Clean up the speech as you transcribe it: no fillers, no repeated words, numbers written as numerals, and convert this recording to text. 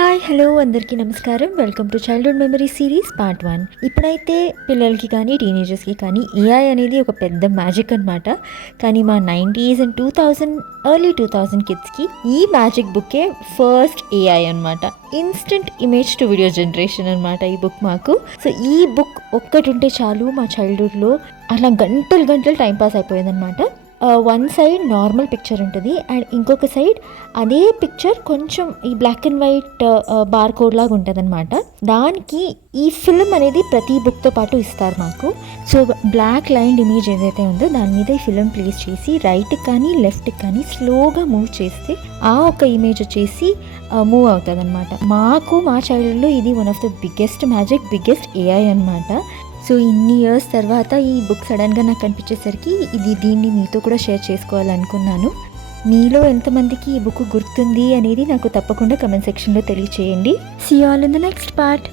Hi hello అందరికీ నమస్కారం. Welcome to childhood memory series part 1. ఇప్పుడైతే పిల్లలకి కానీ టీనేజర్స్కి కానీ ఏఐ అనేది ఒక పెద్ద మ్యాజిక్ అనమాట. కానీ మా 90s అండ్ 2000 ఎర్లీ 2000 కిడ్స్కి ఈ మ్యాజిక్ బుక్కే ఫస్ట్ ఏఐ అనమాట. Instant image to video generation అనమాట ఈ బుక్ మాకు. సో ఈ బుక్ ఒక్కటి ఉంటే చాలు, మా చైల్డ్హుడ్లో అలా గంటలు టైంపాస్ అయిపోయేదన్నమాట. వన్ సైడ్ నార్మల్ పిక్చర్ ఉంటుంది అండ్ ఇంకొక సైడ్ అదే పిక్చర్ కొంచెం ఈ black and white bar code లాగా ఉంటుంది అనమాట. దానికి ఈ ఫిల్మ్ అనేది ప్రతి బుక్తో పాటు ఇస్తారు మాకు. సో బ్లాక్ లైన్ ఇమేజ్ ఏదైతే ఉందో దాని మీద ఈ ఫిల్మ్ ప్లేస్ చేసి రైట్కి కానీ లెఫ్ట్కి కానీ స్లోగా మూవ్ చేస్తే ఆ ఒక ఇమేజ్ వచ్చేసి మూవ్ అవుతుంది అనమాట. మాకు మా చైల్డ్హుడ్లో ఇది one of the biggest magic, biggest AI అనమాట. సో ఇన్ని ఇయర్స్ తర్వాత ఈ బుక్ సడన్గా నాకు కనిపించేసరికి దీన్ని మీతో కూడా షేర్ చేసుకోవాలనుకున్నాను. మీలో ఎంతమందికి ఈ బుక్ గుర్తుంది అనేది నాకు తప్పకుండా కమెంట్ సెక్షన్లో తెలియచేయండి. See you all in the next part.